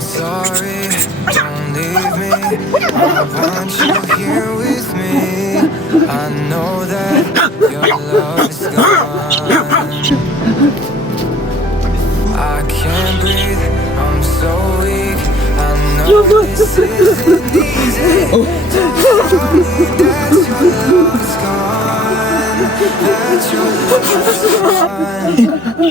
sorry, don't leave me. I want you here with me. I know that your love is gone. I can't breathe, I'm so weak. I know this isn't easy. Don't tell me that your love is gone. That your love is gone. Don't leave me.